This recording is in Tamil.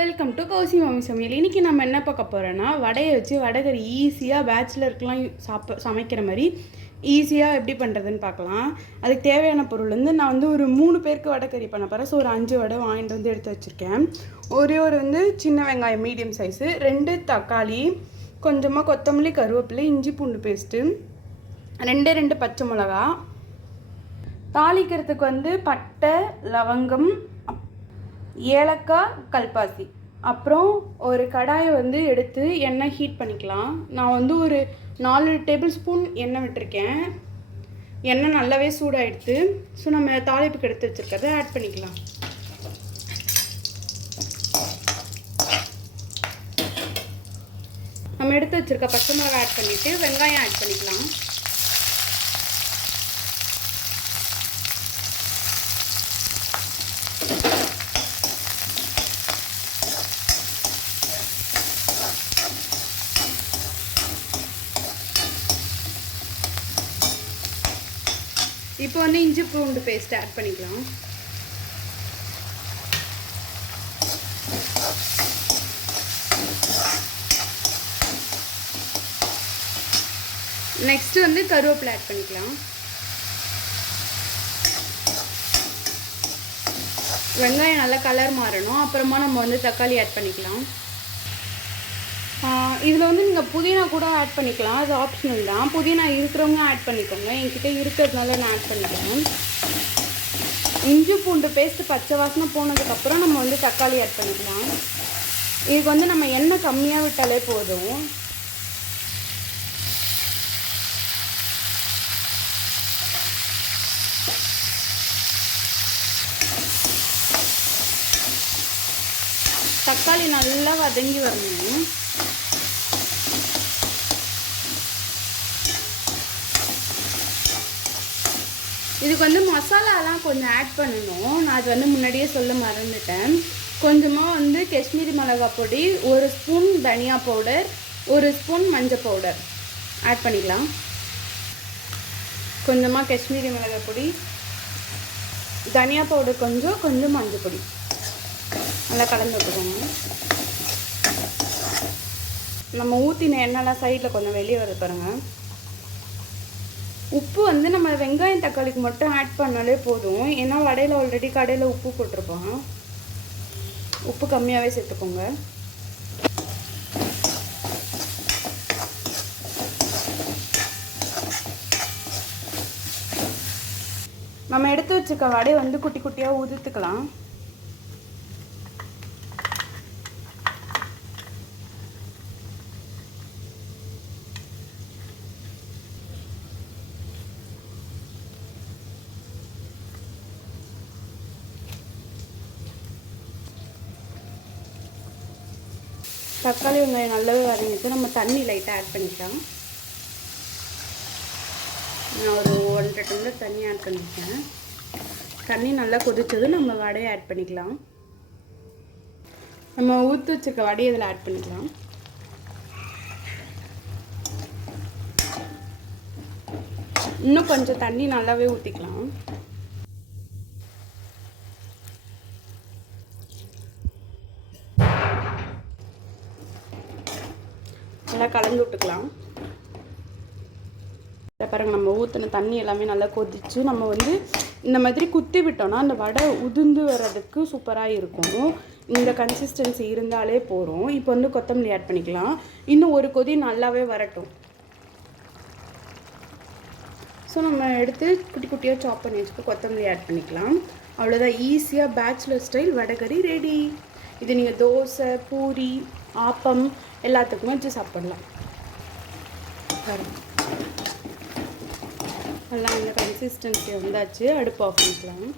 வெல்கம் டு கௌசி மாமி சமையல். இன்றைக்கி நம்ம என்ன பார்க்க போகிறோன்னா, வடையை வச்சு வடைகறி ஈஸியாக பேச்சுலருக்குலாம் சமைக்கிற மாதிரி ஈஸியாக எப்படி பண்ணுறதுன்னு பார்க்கலாம். அதுக்கு தேவையான பொருள் வந்து நான் வந்து ஒரு 3 பேருக்கு வடைக்கறி பண்ண போகிறேன். ஸோ ஒரு 5 வடை வாங்கிட்டு வந்து எடுத்து வச்சுருக்கேன். ஒரு வந்து சின்ன வெங்காயம் மீடியம் சைஸு, 2 தக்காளி, கொஞ்சமாக கொத்தமல்லி, கருவேப்பிலை, இஞ்சி பூண்டு பேஸ்ட்டு, 2 பச்சை மிளகா, தாளிக்கிறதுக்கு வந்து பட்டை, லவங்கம், ஏலக்காய், கல்பாசி. அப்புறம் ஒரு கடாயை வந்து எடுத்து எண்ணெய் ஹீட் பண்ணிக்கலாம். நான் வந்து ஒரு 4 டேபிள் ஸ்பூன் எண்ணெய் விட்டுருக்கேன். எண்ணெய் நல்லாவே சூடாகிடுது. ஸோ நம்ம தாளிப்புக்கு எடுத்து வச்சுருக்கிறத ஆட் பண்ணிக்கலாம். நம்ம எடுத்து வச்சுருக்க பச்சை மிளகாய் ஆட் பண்ணிவிட்டு வெங்காயம் ஆட் பண்ணிக்கலாம். இப்போ வந்து இஞ்சி பூண்டு பேஸ்ட் ஆட் பண்ணிக்கலாம். நெக்ஸ்ட் வந்து கருவேப்பிலை ஆட் பண்ணிக்கலாம். வெங்காயம் நல்லா கலர் மாறணும். அப்புறமா நம்ம வந்து தக்காளி ஆட் பண்ணிக்கலாம். இதில் வந்து நீங்கள் புதினா கூட ஆட் பண்ணிக்கலாம், அது ஆப்ஷனல் தான். புதினா இருக்கிறவங்க ஆட் பண்ணிக்கோங்க. என்கிட்ட இருக்கிறதுனால நான் ஆட் பண்ணிக்கிறேன். இஞ்சி பூண்டு பேஸ்ட்டு பச்சை வாசனை போனதுக்கப்புறம் நம்ம வந்து தக்காளி ஆட் பண்ணிக்கலாம். இதுக்கு வந்து நம்ம எண்ணெய் கம்மியாக விட்டாலே போதும். தக்காளி நல்லா வதங்கி வரணும். இதுக்கு வந்து மசாலாலாம் கொஞ்சம் ஆட் பண்ணணும். நான் அது வந்து முன்னாடியே சொல்ல மறந்துட்டேன். கொஞ்சமாக வந்து காஷ்மீரி மிளகாய் பொடி, 1 ஸ்பூன் தனியா பவுடர், 1 ஸ்பூன் மஞ்சள் பவுடர் ஆட் பண்ணிக்கலாம். கொஞ்சமாக காஷ்மீரி மிளகாய் பொடி, தனியா பவுடர் கொஞ்சம் மஞ்சள் பொடி நல்லா கலந்து விட்டுக்கோங்க. நம்ம ஊற்றின எண்ணெய்லாம் சைடில் கொஞ்சம் வெளியே வர பாருங்கள். உப்பு வந்து நம்ம வெங்காயம் தக்காளிக்கு மட்டும் ஆட் பண்ணாலே போதும். ஏன்னா வடையில் ஆல்ரெடி கடையில் உப்பு போட்டிருப்போம். உப்பு கம்மியாகவே சேர்த்துக்கோங்க. நம்ம எடுத்து வச்சுக்க வடையை வந்து குட்டி குட்டியாக உதுத்துக்கலாம். தக்காளி வெங்காயம் நல்லாவே வதங்கிட்டு நம்ம தண்ணி லைட்டாக ஆட் பண்ணிக்கலாம். நான் ஒரு 1.5 டம்ளர் தண்ணி ஆட் பண்ணியிருக்கேன். தண்ணி நல்லா கொதிச்சது நம்ம வடையை ஆட் பண்ணிக்கலாம். நம்ம ஊற்றி வச்சுருக்க வடையை இதில் ஆட் பண்ணிக்கலாம். இன்னும் கொஞ்சம் தண்ணி நல்லாவே ஊற்றிக்கலாம். நல்லா கலந்து விட்டுக்கலாம். பாருங்கள், நம்ம ஊற்றின தண்ணி எல்லாமே நல்லா கொதிச்சு நம்ம வந்து இந்த மாதிரி குத்தி விட்டோம்னா அந்த வடை உதிர்ந்து வர்றதுக்கு சூப்பராக இருக்கும். இந்த கன்சிஸ்டன்சி இருந்தாலே போகிறோம். இப்போ வந்து கொத்தமல்லி ஆட் பண்ணிக்கலாம். இன்னும் ஒரு கொதி நல்லாவே வரட்டும். ஸோ நம்ம எடுத்து குட்டி குட்டியாக சாப் பண்ணி வச்சுட்டு கொத்தமல்லி ஆட் பண்ணிக்கலாம். அவ்வளோதான், ஈஸியாக பேச்சுலர் ஸ்டைல் வடைகறி ரெடி. இது நீங்கள் தோசை, பூரி, ஆப்பம் எல்லாத்துக்குமே வச்சு சாப்பிடலாம். நல்லா இந்த கன்சிஸ்டன்சி வந்தாச்சு. அடுப்பு ஆஃப் பண்ணிக்கலாம்.